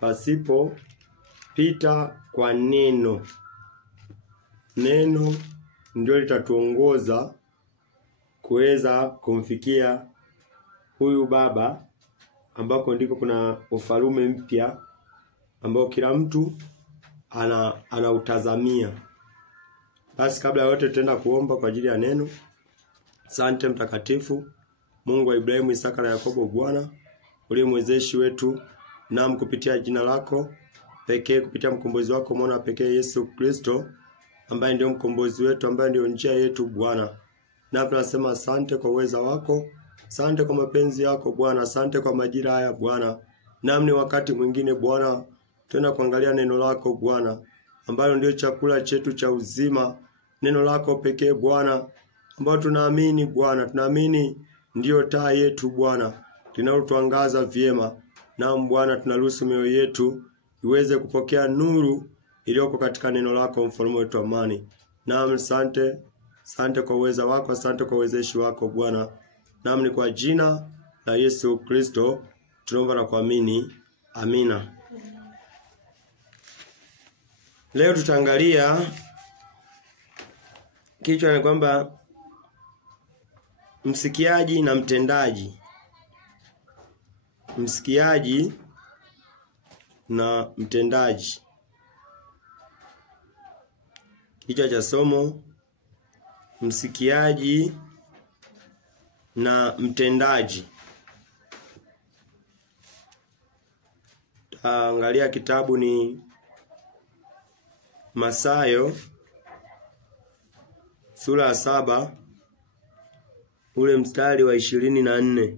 pasipo pita kwa neno. Neno ndio litatuongoza kuweza kumfikia huyu Baba, ambako ndiko kuna ufalume mpya ambao kila mtu anautazamia. Basi kabla ya yote tutaenda kuomba kwa ajili ya neno. Asante mtakatifu, Mungu wa Ibrahimu, Isaka na Yakobo, Bwana uliyemwezeshi wetu, na kupitia jina lako pekee, kupitia mkombozi wako mwana pekee Yesu Kristo, ambaye ndio mkombozi wetu, ambaye ndio njia yetu Bwana. Na tunasema asante kwa uweza wako, asante kwa mapenzi yako Bwana, asante kwa majira haya Bwana. Namni wakati mwingine Bwana tena kuangalia neno lako Bwana, ambalo ndio chakula chetu cha uzima. Neno lako pekee Bwana, ambalo tunaamini Bwana, tunaamini ndio taa yetu Bwana, linalotuangaza vyema. Na Bwana tunaruhusu mioyo yetu iweze kupokea nuru iliyoko katika neno lako, mfalme wetu amani. Na asante, asante kwa uweza wako, asante kwa uwezeshi wako Bwana. Na ni kwa jina la Yesu Kristo tunaomba na kuamini. Amina. Leo tutaangalia kichwa ni kwamba msikiaji na mtendaji. Msikiaji na mtendaji. Kichwa cha somo msikiaji na mtendaji. Angalia kitabu ni Mathayo sura ya 7 ule mstari wa 24.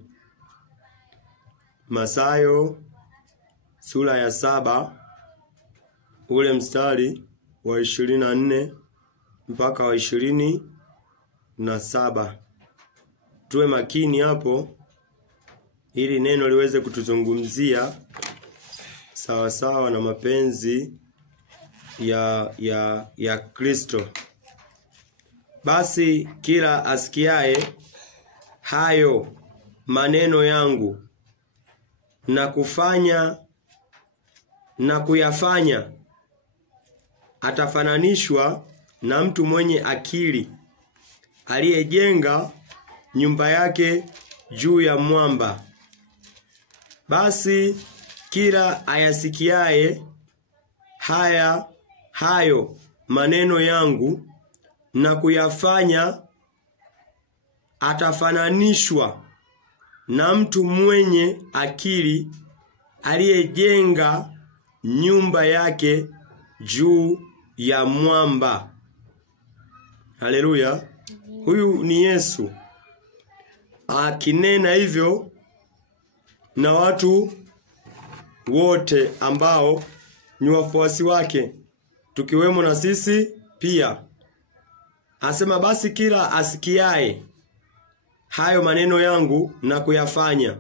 Mathayo sura ya 7 ule mstari wa 24 mpaka wa 27. Tuwe makini hapo ili neno liweze kutuzungumzia sawa sawa na mapenzi ya Kristo. Basi kila asikiaye hayo maneno yangu na kuyafanya atafananishwa na mtu mwenye akili aliyejenga nyumba yake juu ya mwamba. Basi kila ayasikiaye hayo maneno yangu na kuyafanya atafananishwa na mtu mwenye akili aliyejenga nyumba yake juu ya mwamba. Haleluya. Huyu ni Yesu akinena hivyo na watu wote ambao ni wafuasi wake, tukiwemo na sisi pia. Asema basi kila asikiaye hayo maneno yangu na kuyafanya.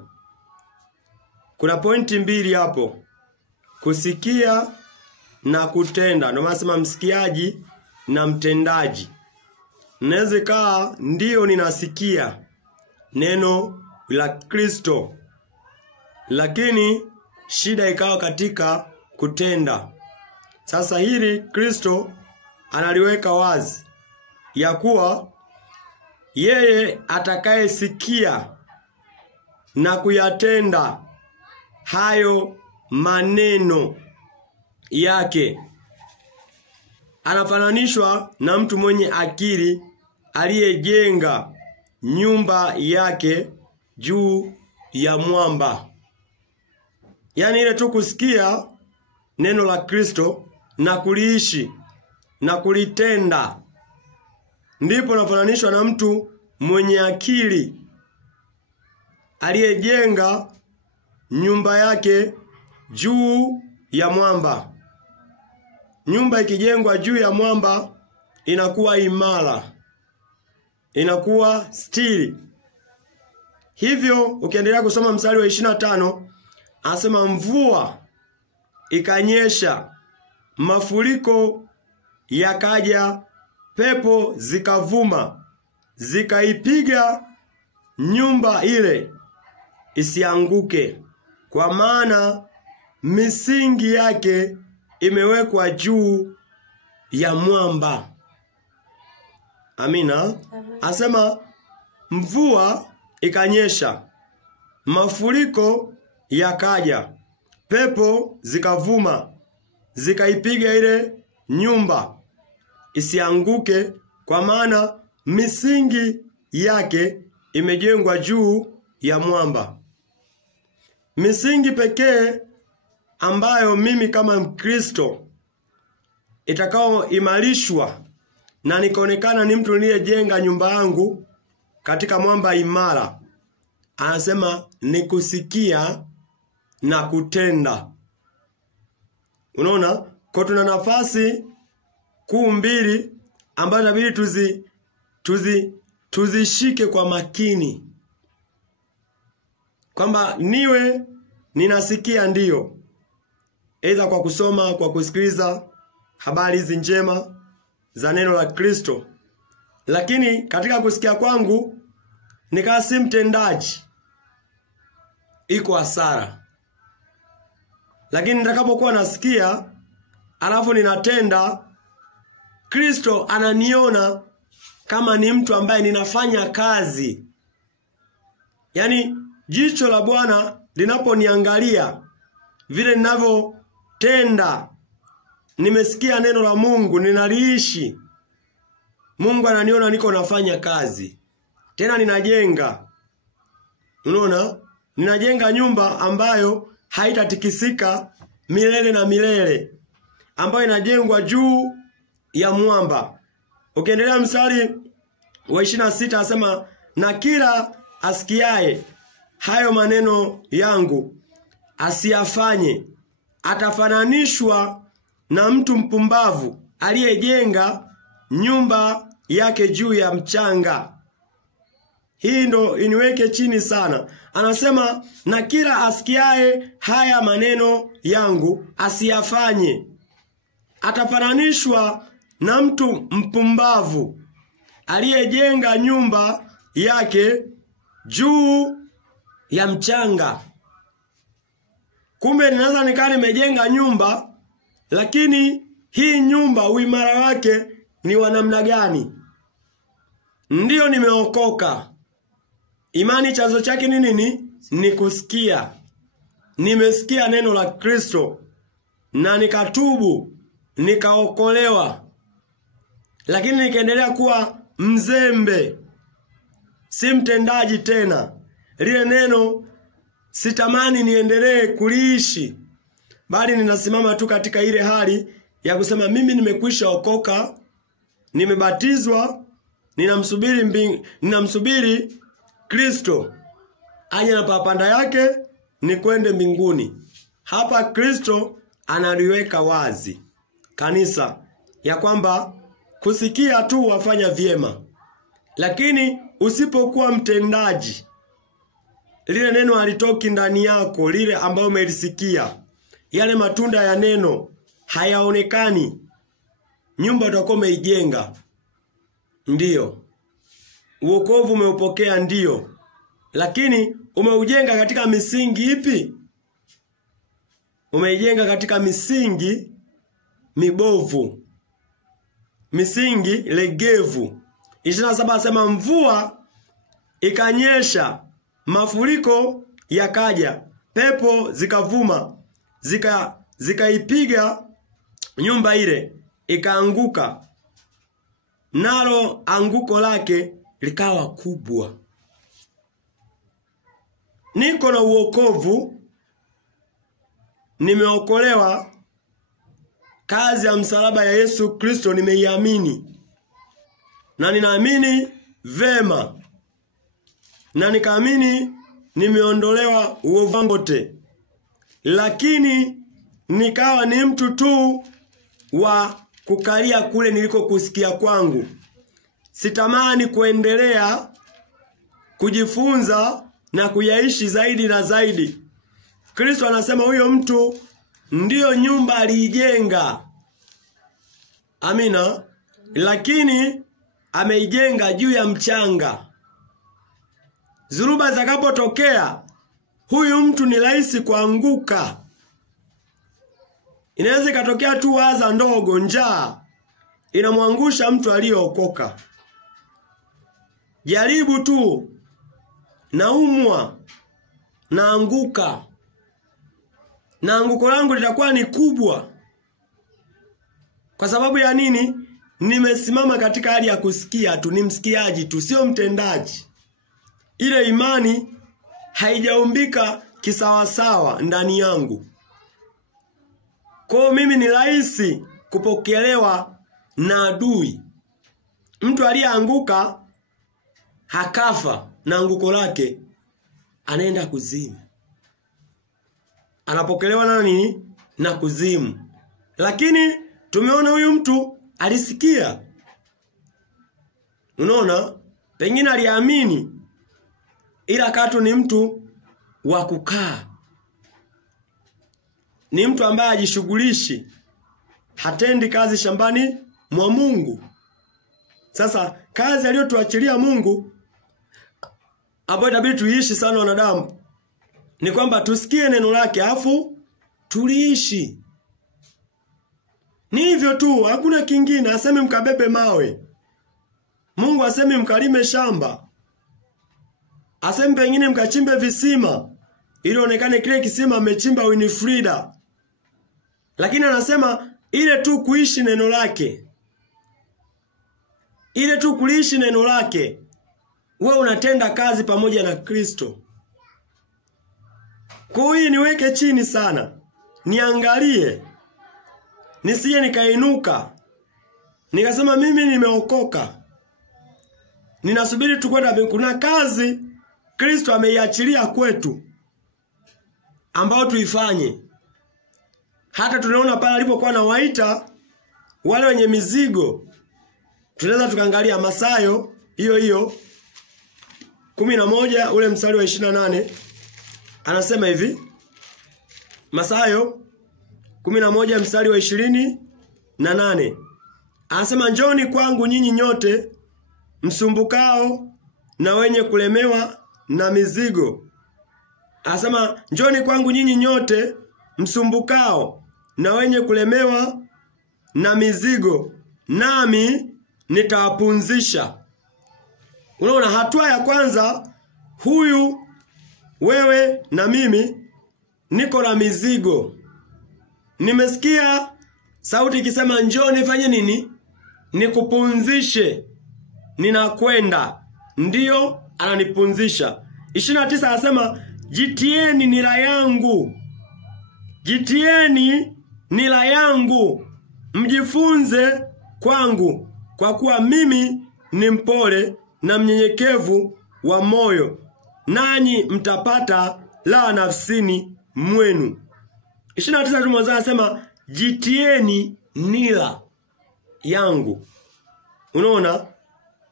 Kuna pointi mbili hapo, kusikia na kutenda. Ndio nasema msikiaji na mtendaji. Naweza kaa ndio ninasikia neno la Kristo, lakini shida ikawa katika kutenda. Sasa hili Kristo analiweka wazi ya kuwa yeye atakayesikia na kuyatenda hayo maneno yake anafananishwa na mtu mwenye akili aliyejenga nyumba yake juu ya mwamba. Yani ile tu kusikia neno la Kristo na kuliishi na kulitenda, ndipo nafananishwa na mtu mwenye akili aliyejenga nyumba yake juu ya mwamba. Nyumba ikijengwa juu ya mwamba inakuwa imara, inakuwa stili. Hivyo ukiendelea kusoma mstari wa 25, anasema mvua ikanyesha, mafuriko yakaja, pepo zikavuma, zikaipiga nyumba ile isianguke, kwa maana misingi yake imewekwa juu ya mwamba. Amina. Asema mvua ikanyesha, mafuriko yakaja, pepo zikavuma, zikaipiga ile nyumba isianguke, kwa maana misingi yake imejengwa juu ya mwamba. Misingi pekee ambayo mimi kama Mkristo itakao imarishwa na nikaonekana ni mtu niliyejenga nyumba yangu katika mwamba imara, anasema ni kusikia na kutenda. Unaona, kwa tuna nafasi kuu mbili ambazo inabidi tuzishike kwa makini. Kwamba niwe ninasikia ndio, aidha kwa kusoma, kwa kusikiliza habari hizi njema za neno la Kristo, lakini katika kusikia kwangu nikawa si mtendaji, iko hasara. Lakini nitakapokuwa nasikia alafu ninatenda, Kristo ananiona kama ni mtu ambaye ninafanya kazi. Yaani jicho la Bwana linaponiangalia vile ninavyotenda, nimesikia neno la Mungu, ninaliishi, Mungu ananiona niko nafanya kazi. Tena ninajenga. Unaona? Ninajenga nyumba ambayo haitatikisika milele na milele, ambayo inajengwa juu ya mwamba. Ukiendelea mstari wa 26 asema, na kila asikiaye hayo maneno yangu asiyafanye atafananishwa na mtu mpumbavu aliyejenga nyumba yake juu ya mchanga. Hii ndo iniweke chini sana. Anasema na kila asikiaye haya maneno yangu asiyafanye atafananishwa na mtu mpumbavu aliyejenga nyumba yake juu ya mchanga. Kumbe ninaweza nikaa nimejenga nyumba, lakini hii nyumba uimara wake ni wa namna gani? Ndiyo, nimeokoka. Imani chanzo chake ni nini? Ni kusikia. Nimesikia neno la Kristo na nikatubu, nikaokolewa. Lakini nikaendelea kuwa mzembe, si mtendaji tena. Lile neno sitamani niendelee kuliishi, bali ninasimama tu katika ile hali ya kusema mimi nimekwisha okoka, nimebatizwa, ninamsubiri Kristo aje na papanda yake ni kwende mbinguni. Hapa Kristo analiweka wazi kanisa ya kwamba kusikia tu wafanya vyema, lakini usipokuwa mtendaji, lile neno halitoki ndani yako, lile ambalo umelisikia, yale matunda ya neno hayaonekani. Nyumba utakuwa umeijenga, ndiyo. Uokovu umeupokea, ndiyo. Lakini umeujenga katika misingi ipi? Umeijenga katika misingi mibovu, misingi legevu. 27 asema mvua ikanyesha, mafuriko yakaja, pepo zikavuma, zikaipiga nyumba ile, ikaanguka, nalo anguko lake likawa kubwa. Niko na uokovu, nimeokolewa, kazi ya msalaba ya Yesu Kristo nimeiamini, na ninaamini vema, na nikaamini nimeondolewa uovu wote. Lakini nikawa ni mtu tu wa kukalia kule niliko kusikia kwangu. Sitamani kuendelea kujifunza na kuyaishi zaidi na zaidi. Kristo anasema huyo mtu ndiyo nyumba aliijenga. Amina. Lakini ameijenga juu ya mchanga. Zuruba zakapotokea, huyu mtu ni rahisi kuanguka. Inaweza ikatokea tu waza ndogo, njaa inamwangusha mtu aliyeokoka. Jaribu tu, naumwa, naanguka, na anguko langu litakuwa ni kubwa. Kwa sababu ya nini? Nimesimama katika hali ya kusikia tu, ni msikiaji tu, sio mtendaji. Ile imani haijaumbika kisawasawa ndani yangu. Kwa mimi ni rahisi kupokelewa na adui. Mtu aliyeanguka hakafa na anguko lake, anaenda kuzimu. Anapokelewa na nini? Na kuzimu. Lakini tumeona huyu mtu alisikia. Unaona? Pengine aliamini, ila katu ni mtu wa kukaa. Ni mtu ambaye hajishughulishi, hatendi kazi shambani mwa Mungu. Sasa kazi aliyotuachilia Mungu, ambayo inabidi tuishi sana wanadamu, ni kwamba tusikie neno lake afu tuliishi. Ni hivyo tu, hakuna kingine. Aseme mkabebe mawe. Mungu aseme mkalime shamba. Aseme pengine mkachimbe visima, ili onekane kile kisima amechimba Winifrida. Lakini anasema ile tu kuishi neno lake. Ile tu kuishi neno lake, wewe unatenda kazi pamoja na Kristo. Kwa hiyo niweke chini sana, niangalie, nisije nikainuka nikasema mimi nimeokoka, ninasubiri tu kwenda mbinguni. Kuna kazi Kristo ameiachilia kwetu ambao tuifanye. Hata tunaona pale alipokuwa anawaita wale wenye mizigo. Tunaweza tukaangalia Mathayo hiyo 11 ule mstari wa 28. Anasema hivi. Mathayo 11 mstari wa 28. Anasema njoni kwangu nyinyi nyote msumbukao na wenye kulemewa na mizigo. Anasema njoni kwangu nyinyi nyote msumbukao na wenye kulemewa na mizigo, nami nitawapumzisha. Unaona, hatua ya kwanza, huyu wewe na mimi niko na mizigo. Nimesikia sauti ikisema njoni fanye nini? Nikupumzishe. Ninakwenda. Ndiyo, ananipumzisha. 29 anasema jitieni nira yangu. Jitieni nira yangu, mjifunze kwangu, kwa kuwa mimi ni mpole na mnyenyekevu wa moyo, nanyi mtapata la nafsini mwenu. 29 tumwanza anasema jitieni nira yangu. Unaona?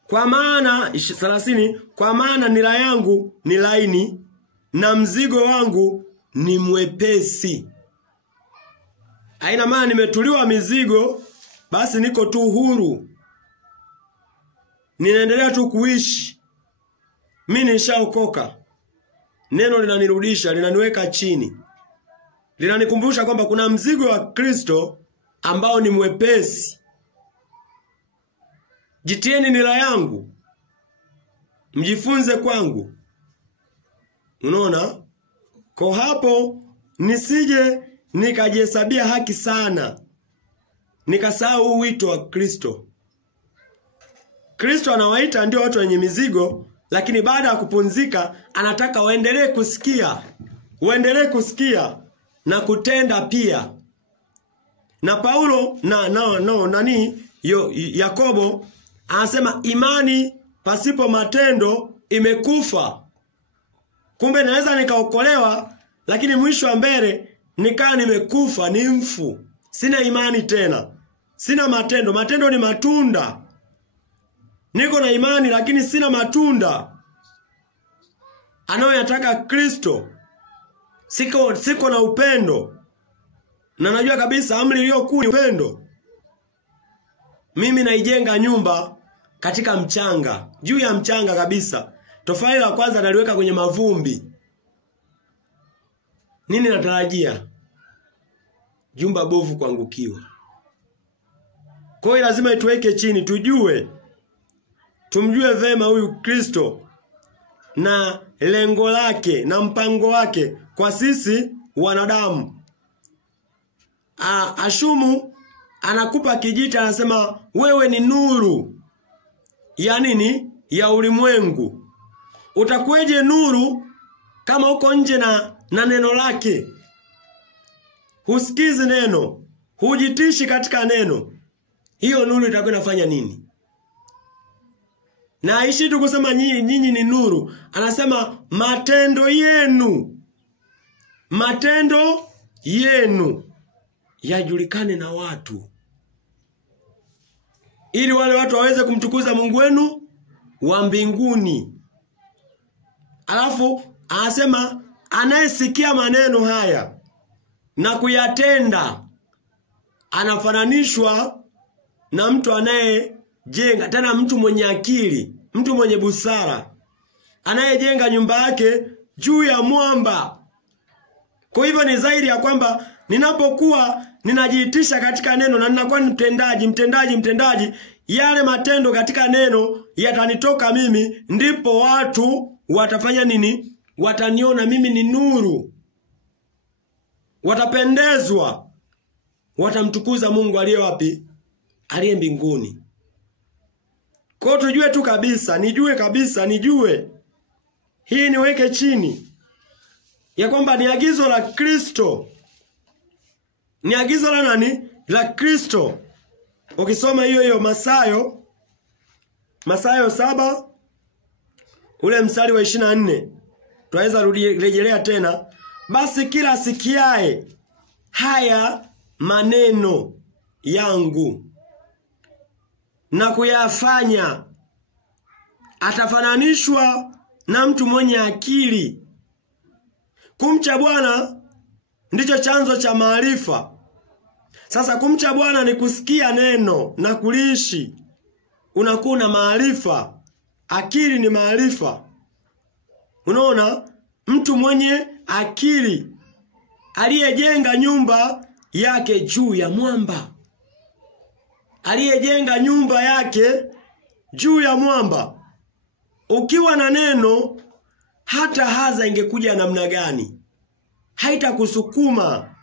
Kwa maana 30, kwa maana nira yangu ni laini na mzigo wangu ni mwepesi. Haina maana nimetuliwa mizigo basi niko tu huru, ninaendelea tu kuishi. Mimi nishaokoka. Neno linanirudisha, linaniweka chini, linanikumbusha kwamba kuna mzigo wa Kristo ambao ni mwepesi. Jitieni nira yangu, mjifunze kwangu. Unaona? Kwa hapo nisije nikajihesabia haki sana, nikasahau wito wa Kristo. Kristo anawaita ndio watu wenye mizigo, lakini baada ya kupumzika anataka waendelee kusikia. Waendelee kusikia na kutenda pia. Na Paulo Yakobo anasema imani pasipo matendo imekufa. Kumbe naweza nikaokolewa, lakini mwisho wa mbele nikaa nimekufa, ni mfu. Sina imani tena. Sina matendo. Matendo ni matunda. Niko na imani lakini sina matunda anayoyataka Kristo. Siko na upendo. Na najua kabisa amri iliyokuu ni upendo. Mimi naijenga nyumba katika mchanga, juu ya mchanga kabisa. Tofali la kwanza naliweka kwenye mavumbi. Nini natarajia? jumba bovu kuangukiwa. Kwa hiyo lazima tuweke chini, tumjue vema huyu Kristo na lengo lake na mpango wake kwa sisi wanadamu. Ashumu anakupa kijiti, anasema wewe ni nuru ya nini? Ya ulimwengu. Utakueje nuru kama uko nje na neno lake? Husikizi neno, hujitishi katika neno. Hiyo nuru itakuwa inafanya nini? Na aishi tu kusema nyinyi ni nuru. Anasema matendo yenu yajulikane na watu, ili wale watu waweze kumtukuza Mungu wenu wa mbinguni. Alafu anasema anayesikia maneno haya na kuyatenda anafananishwa na mtu anayejenga, tena mtu mwenye akili, mtu mwenye busara, anayejenga nyumba yake juu ya mwamba. Kwa hivyo ni zaidi ya kwamba ninapokuwa ninajiitisha katika neno na ninakuwa mtendaji, yale matendo katika neno yatanitoka mimi, ndipo watu watafanya nini? Wataniona mimi ni nuru. Watapendezwa. Watamtukuza Mungu aliye wapi? Aliye mbinguni. Kwa tujue tu kabisa, nijue. Hii niweke chini ya kwamba ni agizo la Kristo. Ni agizo la nani? La Kristo. Ukisoma hiyo Mathayo 7 ule mstari wa 24, tuweza rejelea tena. Basi kila asikiae haya maneno yangu na kuyafanya atafananishwa na mtu mwenye akili. Kumcha Bwana ndicho chanzo cha maarifa. Sasa kumcha Bwana ni kusikia neno na kuliishi. Unakuwa na maarifa. Akili ni maarifa. Unaona, mtu mwenye akili aliyejenga nyumba yake juu ya mwamba. Aliyejenga nyumba yake juu ya mwamba. Ukiwa na neno, hata haza ingekuja namna gani, haitakusukuma,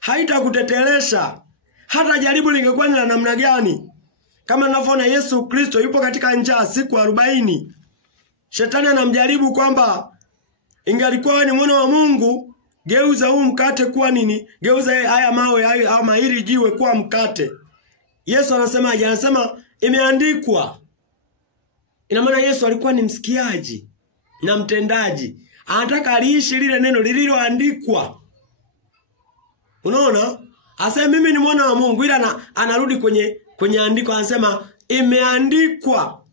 haitakutetelesha. Hata jaribu lingekuwa ni la namna gani, kama ninavyoona Yesu Kristo yupo katika njaa siku 40. Shetani anamjaribu kwamba ingalikuwa ni mwana wa Mungu, geuza huu mkate kuwa nini? Geuza haya mawe ama hili jiwe kuwa mkate. Yesu anasemaje? Anasema imeandikwa. Ina maana Yesu alikuwa ni msikiaji na mtendaji. Anataka aliishi lile neno lililoandikwa. Unaona? Asema mimi ni mwana wa Mungu, ila anarudi kwenye andiko, anasema imeandikwa.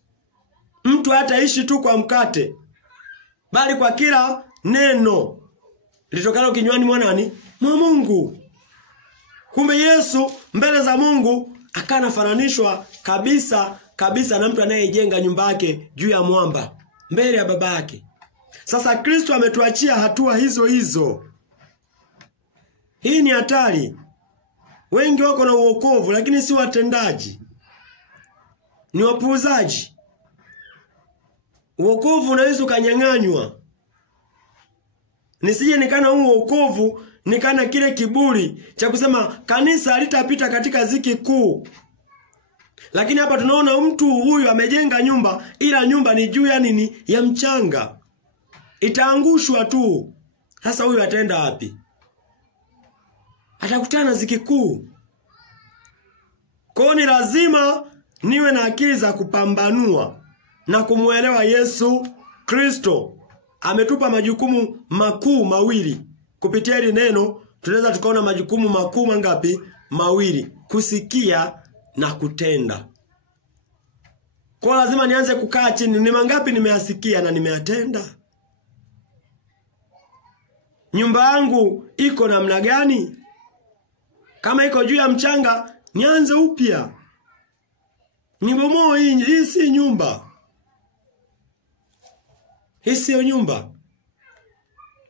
Mtu hataishi tu kwa mkate, bali kwa kila neno litokalo kinywani mwa nani? Mwa Mungu. Kumbe Yesu mbele za Mungu akanafananishwa kabisa na mtu anayejenga nyumba yake juu ya mwamba mbele ya baba yake. Sasa Kristo ametuachia hatua hizo. Hii ni hatari. Wengi wako na uokovu lakini si watendaji. Ni wapuuzaji. Uokovu unaweza ukanyang'anywa. Nisije nikana huu uokovu nikana kile kiburi cha kusema kanisa halitapita katika ziki kuu. Lakini hapa tunaona mtu huyu amejenga nyumba, ila nyumba ni juu ya nini? Ya mchanga. Itaangushwa tu. Sasa huyu ataenda wapi? Atakutana na ziki kuu. Kwa ni lazima niwe na akili za kupambanua na kumuelewa Yesu Kristo. Ametupa majukumu makuu mawili. Kupitia hili neno tunaweza tukaona majukumu makuu mangapi? Mawili. Kusikia na kutenda. Kwa lazima nianze kukaa chini, ni mangapi nimeyasikia na nimeyatenda? Nyumba yangu iko namna gani? Kama iko juu ya mchanga, nianze upya. Nibomoe hii si nyumba. Hii sio nyumba.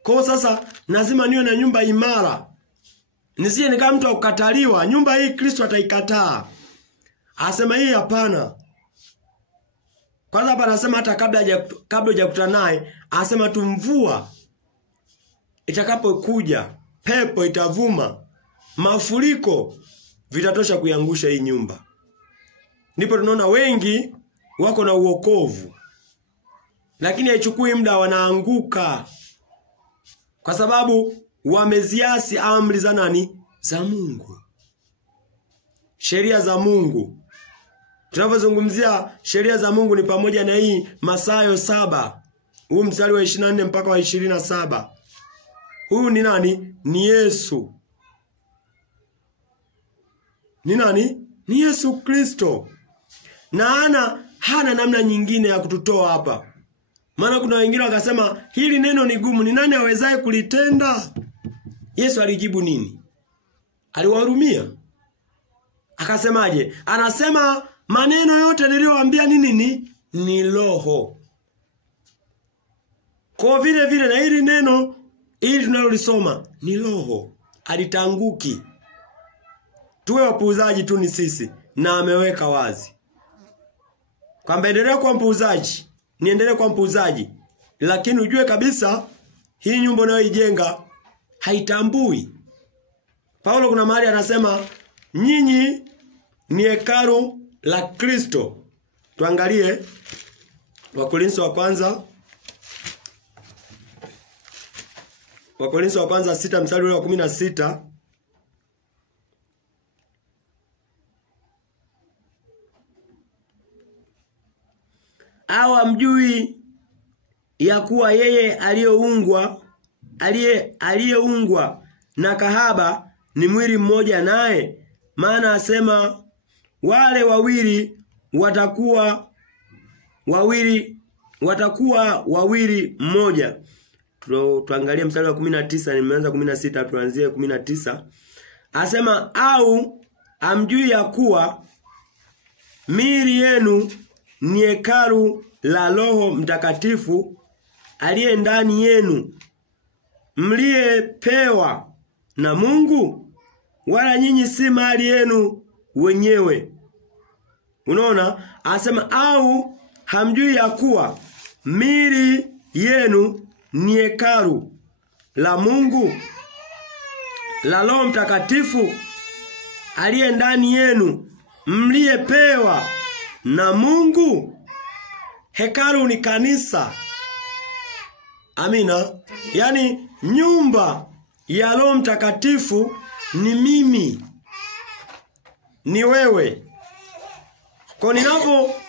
Kwa sasa lazima niwe na nyumba imara. Nisije nikaa mtu akukataliwa, nyumba hii Kristo ataikataa. Asema hii hapana. Kwanza hapa anasema hata kabla hujakutana naye, anasema tu mvua itakapokuja, pepo itavuma, mafuriko vitatosha kuiangusha hii nyumba. Ndipo tunaona wengi wako na uokovu, lakini haichukui muda wanaanguka. Kwa sababu wameziasi amri za nani? Za Mungu. Sheria za Mungu. Tunapozungumzia sheria za Mungu ni pamoja na hii Mathayo 7. Huu mstari wa 24 mpaka wa 27. Huyu ni nani? Ni Yesu. Ni nani? Ni Yesu Kristo. Na hana namna nyingine ya kututoa hapa. Maana kuna wengine wakasema hili neno ni gumu, ni nani awezaye kulitenda? Yesu alijibu nini? Aliwahurumia. Akasemaje? Anasema maneno yote niliyowaambia nini? Ni roho. Kwa vile vile na hili neno ili tunalolisoma ni roho. Alitanguki. Tuwe wapuuzaji tu ni sisi, na ameweka wazi kwamba endelea kuwa mpuuzaji, niendelee kuwa mpuuzaji, lakini ujue kabisa hii nyumba unayoijenga haitambui. Paulo kuna mahali anasema nyinyi ni hekalu la Kristo. Tuangalie Wakorintho wa kwanza 6 mstari wa 16. Au amjui ya kuwa yeye aliyeungwa na kahaba ni mwili mmoja naye? Maana asema wale wawili watakuwa wawili mmoja. Tuangalie mstari wa 19, nimeanza 16, tuanzie 19. Asema au amjui ya kuwa miili yenu ni hekalu la Roho Mtakatifu aliye ndani yenu, mliyepewa na Mungu, wala nyinyi si mali yenu wenyewe. Unaona? Asema au hamjui ya kuwa miili yenu ni hekalu la Mungu, la Roho Mtakatifu aliye ndani yenu, mliyepewa na Mungu. Hekalu ni kanisa. Amina. Yani nyumba ya Roho Mtakatifu ni mimi, ni wewe. Kwa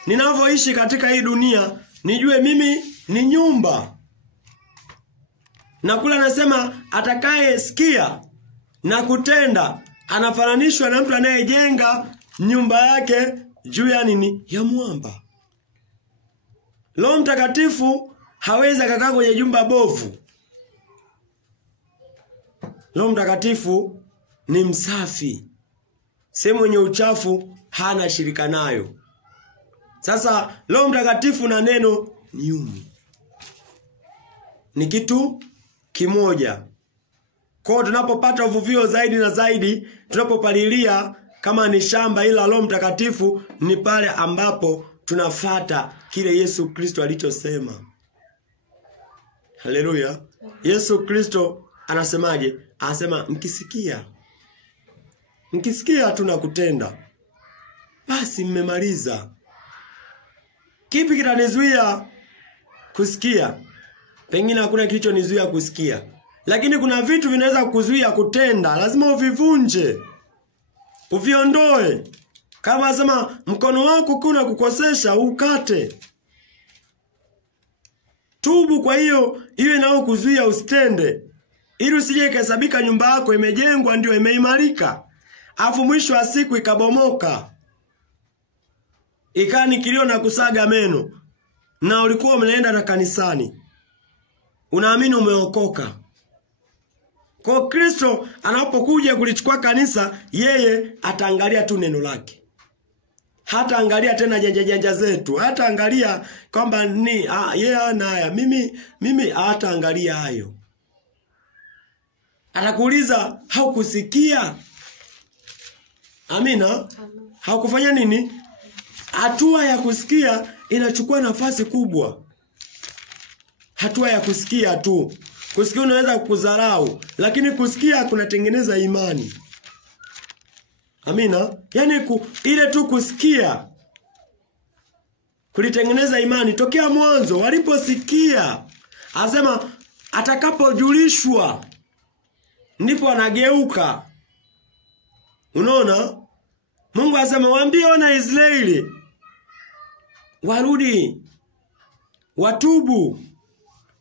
ninavyoishi katika hii dunia, nijue mimi ni nyumba. Na kula anasema atakaye sikia na kutenda anafananishwa na mtu anayejenga nyumba yake juu ya nini? Ya mwamba. Roho Mtakatifu hawezi kukaa kwenye jumba bovu. Roho Mtakatifu ni msafi. Sehemu yenye uchafu hana shirika nayo. Sasa Roho Mtakatifu na neno ni kitu kimoja. Kwa tunapopata uvuvio zaidi na zaidi, tunapopalilia kama ni shamba ila Roho Mtakatifu ni pale ambapo tunafata kile Yesu Kristo alichosema. Haleluya. Yesu Kristo anasemaje? Anasema mkisikia tunakutenda, basi mmemaliza. Kipi kitanizuia kusikia? Pengine hakuna kilichonizuia kusikia. Lakini kuna vitu vinaweza kukuzuia kutenda, lazima uvivunje. Uviondoe. Kama asema mkono wako kuna kukosesha, ukate. Tubu kwa hiyo iwe nao kuzuia usitende. Ili usije ikahesabika nyumba yako imejengwa ndio imeimarika, afu mwisho wa siku ikabomoka. Ikani kilio na kusaga meno. Na ulikuwa umeenda na kanisani. Unaamini umeokoka. Kwa Kristo anapokuja kulichukua kanisa, yeye ataangalia tu neno lake. Hata angalia tena janja zetu. Hata angalia kwamba ni yeye anaya mimi hata angalia hayo. Atakuuliza haukusikia? Amina. Haukufanya nini? Hatua ya kusikia inachukua nafasi kubwa. Hatua ya kusikia tu. Kusikia unaweza kukudharau, lakini kusikia kunatengeneza imani. Amina. Yaani ile tu kusikia kulitengeneza imani. Tokea mwanzo waliposikia, asema atakapojulishwa ndipo anageuka. Unaona? Mungu asema waambie wana Israeli warudi, watubu.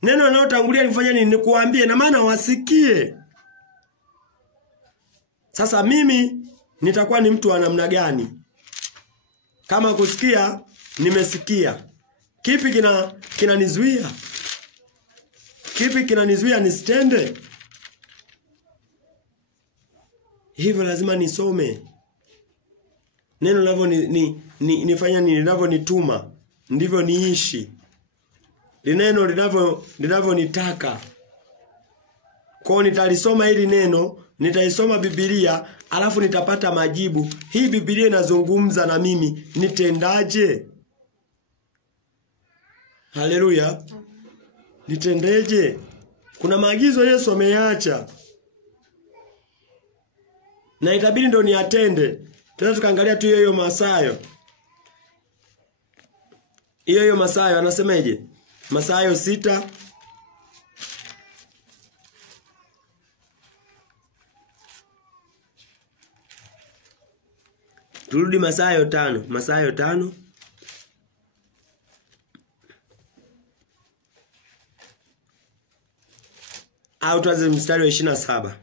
Neno linalotangulia nifanya nini? Nikuambie, na maana wasikie. Sasa mimi nitakuwa ni mtu wa namna gani? Kama kusikia nimesikia. Kipi kinanizuia? Kipi kinanizuia nisitende? Hivyo lazima nisome. Neno linavyo nifanya nini, linavyonituma ndivyo niishi. Neno linavyonitaka. Kwa nitalisoma hili neno, nitaisoma Biblia, alafu nitapata majibu. Hii Biblia inazungumza na mimi, nitendaje? Haleluya. Nitendeje? Kuna maagizo Yesu ameyaacha, na itabidi ndo niatende. Tena tukaangalia tu hiyo Mathayo. Hiyo Mathayo anasemaje? Mathayo 6 turudi Mathayo 5. Mathayo 5 au tuanze mstari wa 27.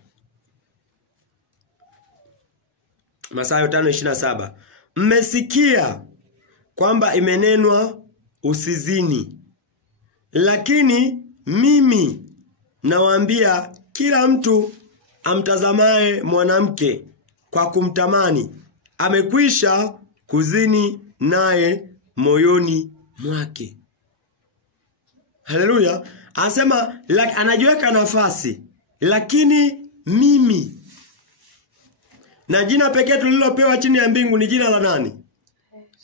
Mathayo 5:27. Mmesikia kwamba imenenwa usizini. Lakini mimi nawaambia kila mtu amtazamaye mwanamke kwa kumtamani amekwisha kuzini naye moyoni mwake. Haleluya. Anasema anajiweka nafasi. Lakini mimi, na jina pekee tulilopewa chini ya mbingu ni jina la nani?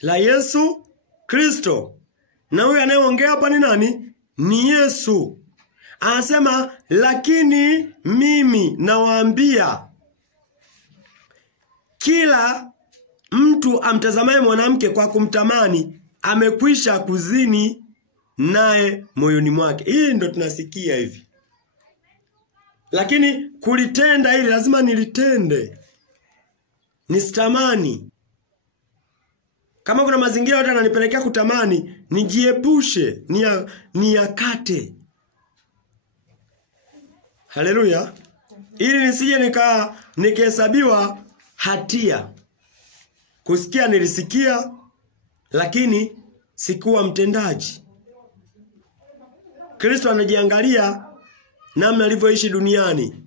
La Yesu Kristo. Na huyu anayeongea hapa ni nani? Ni Yesu. Anasema lakini mimi nawaambia kila mtu amtazamaye mwanamke kwa kumtamani amekwisha kuzini naye moyoni mwake. Hii ndo tunasikia hivi. Lakini kulitenda hili lazima nilitende. Nisitamani. Kama kuna mazingira yote yananipelekea kutamani, nijiepushe, niyakate. Haleluya. Ili nisije nikahesabiwa hatia. Kusikia nilisikia, lakini sikuwa mtendaji. Kristo anajiangalia namna alivyoishi duniani,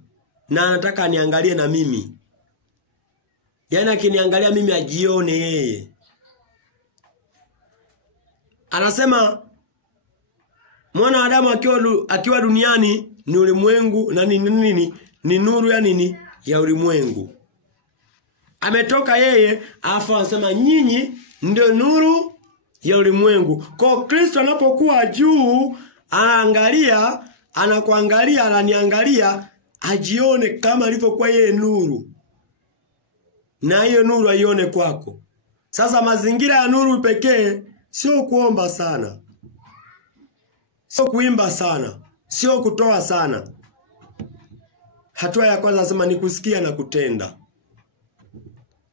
na anataka aniangalie na mimi. Yaani akiniangalia mimi ajione yeye. Anasema mwana wa Adamu akiwa duniani ni ulimwengu na ni nuru ya nini? Ya ulimwengu. Ametoka yeye, afa anasema nyinyi ndio nuru ya ulimwengu. Kwa Kristo anapokuwa juu, anakuangalia, ananiangalia, ajione kama alivyokuwa yeye nuru. Na hiyo nuru aione kwako. Sasa mazingira ya nuru pekee sio kuomba sana. Sio kuimba sana. Sio kutoa sana. Hatua ya kwanza nasema ni kusikia na kutenda.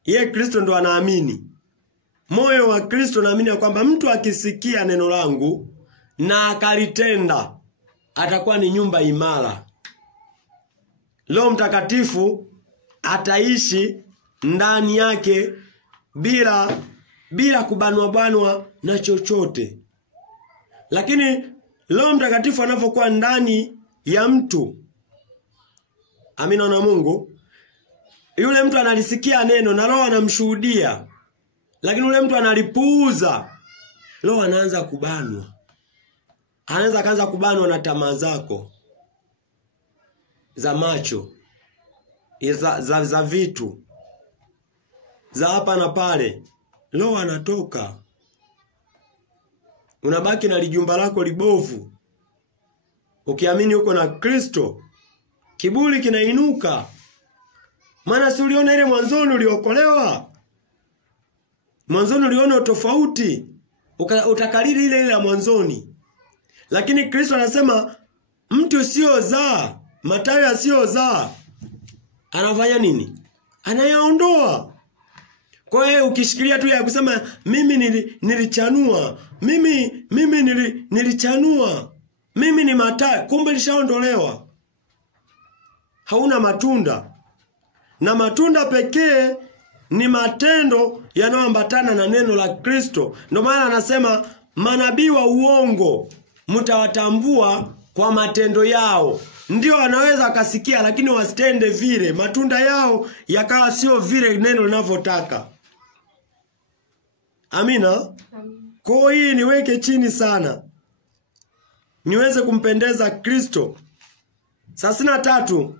Yeye Kristo ndo anaamini. Moyo wa Kristo naamini kwamba mtu akisikia neno langu na akalitenda atakuwa ni nyumba imara. Roho Mtakatifu ataishi ndani yake bila kubanwa na chochote. Lakini Roho Mtakatifu anapokuwa ndani ya mtu, amina na Mungu, yule mtu analisikia neno na Roho anamshuhudia. Lakini yule mtu analipuuza, Roho anaanza kubanwa. Kaanza kubanwa na tamaa zako za macho, za vitu za hapa na pale, roho anatoka. Unabaki na lijumba lako libovu. Ukiamini uko na Kristo, kiburi kinainuka. Maana si uliona ile mwanzoni uliokolewa? Mwanzoni uliona tofauti, utakariri ile ya mwanzoni. Lakini Kristo anasema mtu usiozaa, matawi yasiyozaa, anafanya nini? Anayaondoa. Kwa hiyo ukishikilia tu ya kusema mimi nilichanua, mimi nilichanua, mimi ni matawi, kumbe lishaondolewa. Hauna matunda. Na matunda pekee ni matendo yanayoambatana na neno la Kristo. Ndio maana anasema manabii wa uongo mtawatambua kwa matendo yao. Ndio anaweza akasikia lakini wasitende vile, matunda yao yakawa sio vile neno linavyotaka. Amina. Kwa hii niweke chini sana, niweze kumpendeza Kristo. 33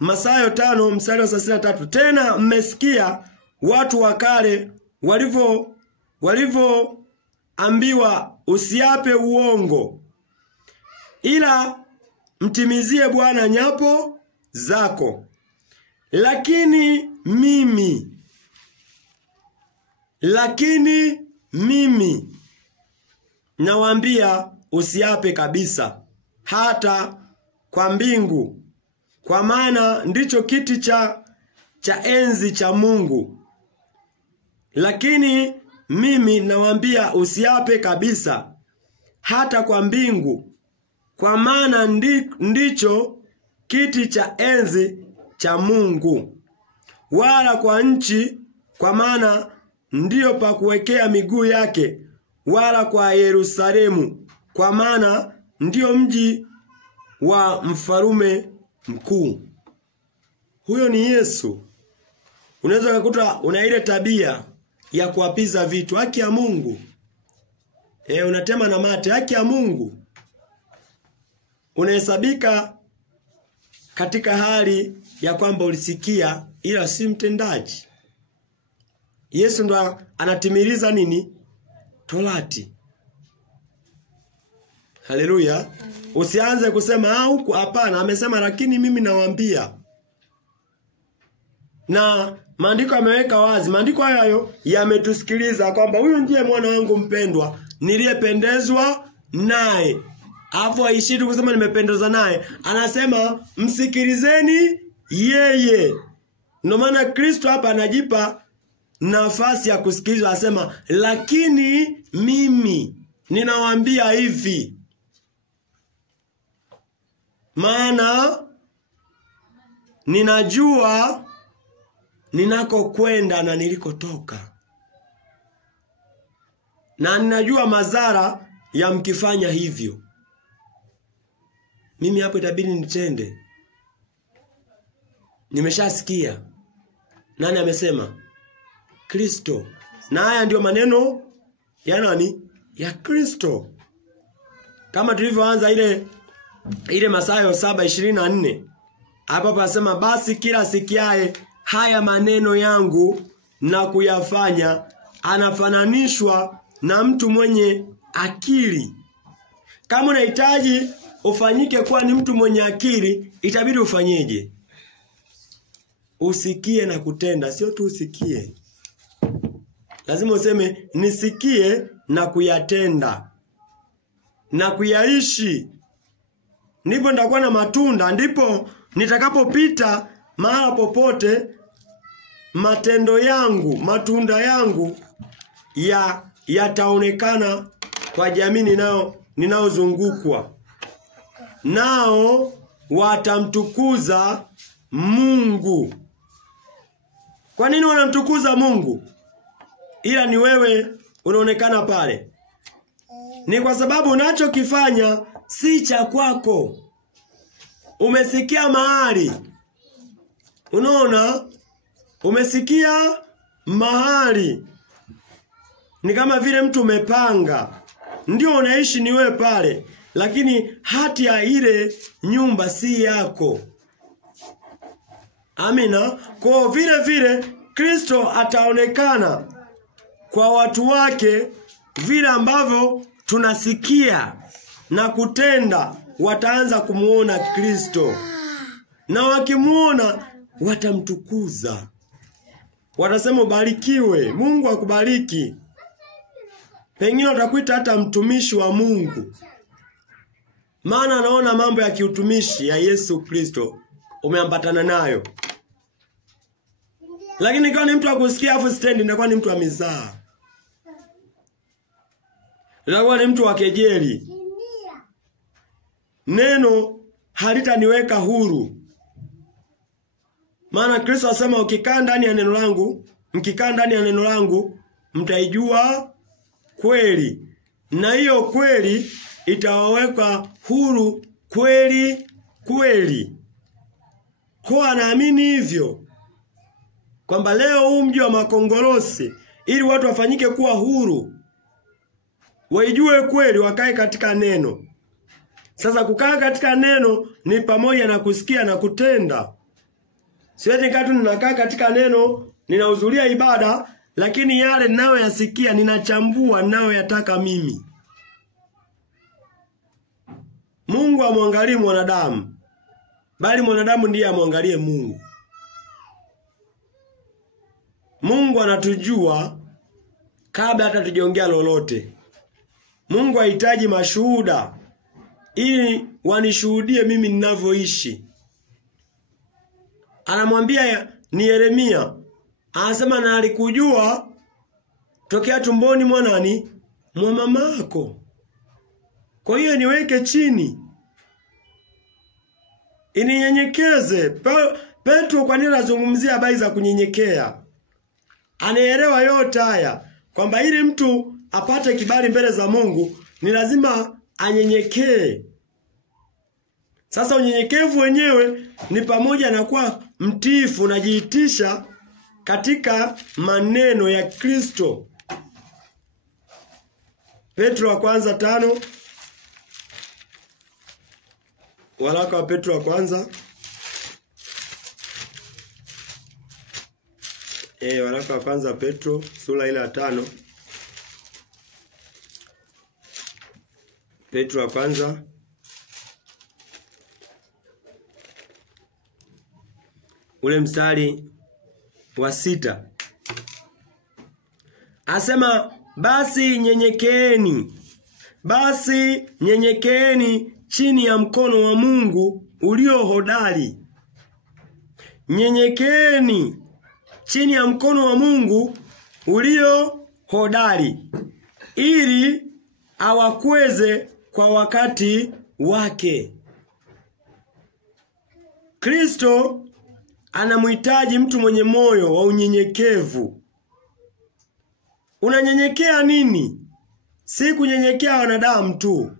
Mathayo 5 mstari wa 33. Tena mmesikia watu wa kale walivyoambiwa usiape uongo, ila mtimizie Bwana nyapo zako. Lakini mimi nawaambia usiape kabisa, hata kwa mbingu, kwa maana ndicho kiti cha enzi cha Mungu. Lakini mimi nawaambia usiape kabisa, hata kwa mbingu, kwa maana ndicho kiti cha enzi cha Mungu. Wala kwa nchi, kwa maana ndiyo pa kuwekea miguu yake. Wala kwa Yerusalemu, kwa maana ndiyo mji wa mfarume mkuu. Huyo ni Yesu. Unaweza kukuta una ile tabia ya kuapiza vitu, haki ya Mungu. Unatema na mate, haki ya Mungu. Unahesabika katika hali ya kwamba ulisikia ila si mtendaji. Yesu ndo anatimiliza nini? Torati. Haleluya. Usianze kusema huku, hapana, amesema lakini mimi nawaambia. Na maandiko yameweka wazi, maandiko hayo yametusikiliza kwamba huyu ndiye mwana wangu mpendwa niliyependezwa naye. Hapo aishi tu kusema nimependezwa naye. Anasema msikilizeni yeye. Ndio maana Kristo hapa anajipa nafasi ya kusikilizwa, anasema lakini mimi ninawaambia hivi. Maana ninajua ninako kwenda na nilikotoka, na ninajua madhara ya mkifanya hivyo. Mimi hapo itabidi nitende. Nimeshasikia. Nani amesema? Kristo. Na haya ndio maneno ya nani? Ya Kristo. Kama tulivyoanza ile Mathayo 7:24. Hapa pasema basi kila sikiaye haya maneno yangu na kuyafanya anafananishwa na mtu mwenye akili. Kama unahitaji ufanyike kuwa ni mtu mwenye akili, itabidi ufanyeje? Usikie na kutenda, sio tu usikie. Lazima useme nisikie na kuyatenda na kuyaishi. Ndipo nitakuwa na matunda, ndipo nitakapopita mahala popote matendo yangu, matunda yangu yataonekana kwa jamii ninaozungukwa. Nao watamtukuza Mungu. Kwa nini wanamtukuza Mungu? Ila ni wewe unaonekana pale. Ni kwa sababu unachokifanya si cha kwako. Umesikia mahali. Unaona? Umesikia mahali. Ni kama vile mtu umepanga. Ndio unaishi ni wewe pale, lakini hati ya ile nyumba si yako. Amina. Kwa vile vile Kristo ataonekana kwa watu wake vile ambavyo tunasikia na kutenda, wataanza kumuona Kristo. Na wakimuona watamtukuza. Watasema ubarikiwe, Mungu akubariki. Pengine utakuita hata mtumishi wa Mungu. Maana anaona mambo ya kiutumishi ya Yesu Kristo umeambatana nayo. Lakini kama ni mtu akusikia afu stand, inakuwa ni mtu wa mizaa. Inakuwa ni mtu wa kejeli. Neno halitaniweka huru. Maana Kristo asema ukikaa ndani ya neno langu, mkikaa ndani ya neno langu, mtaijua kweli. Na hiyo kweli itawaweka huru kweli kweli. Kwa naamini hivyo kwamba leo huu mji wa Makongorosi, ili watu wafanyike kuwa huru, waijue kweli, wakae katika neno. Sasa kukaa katika neno ni pamoja na kusikia na kutenda. Siwezi katu ninakaa katika neno, ninahudhuria ibada, lakini yale ninayoyasikia ninachambua ninayoyataka mimi. Mungu amwangalie mwanadamu, bali mwanadamu ndiye amwangalie Mungu. Mungu anatujua kabla hata tujiongea lolote. Mungu hahitaji mashuhuda ili wanishuhudie mimi ninavyoishi. Anamwambia ni Yeremia, anasema na alikujua tokea tumboni mwa nani? Mwa mamako. Kwa hiyo niweke chini, ininyenyekeze. Petro kwa nini anazungumzia habari za kunyenyekea? Anaelewa yote haya kwamba ili mtu apate kibali mbele za Mungu ni lazima anyenyekee. Sasa unyenyekevu wenyewe ni pamoja na kuwa mtiifu na jiitisha katika maneno ya Kristo. Petro wa kwanza 5. Waraka wa Petro wa kwanza. Waraka wa kwanza Petro sura ile ya 5. Petro wa kwanza ule mstari wa 6. Asema basi nyenyekeeni chini ya mkono wa Mungu ulio hodari. Nyenyekeeni chini ya mkono wa Mungu ulio hodari, ili awakweze kwa wakati wake. Kristo anamhitaji mtu mwenye moyo wa unyenyekevu. Unanyenyekea nini? Si kunyenyekea wanadamu tu.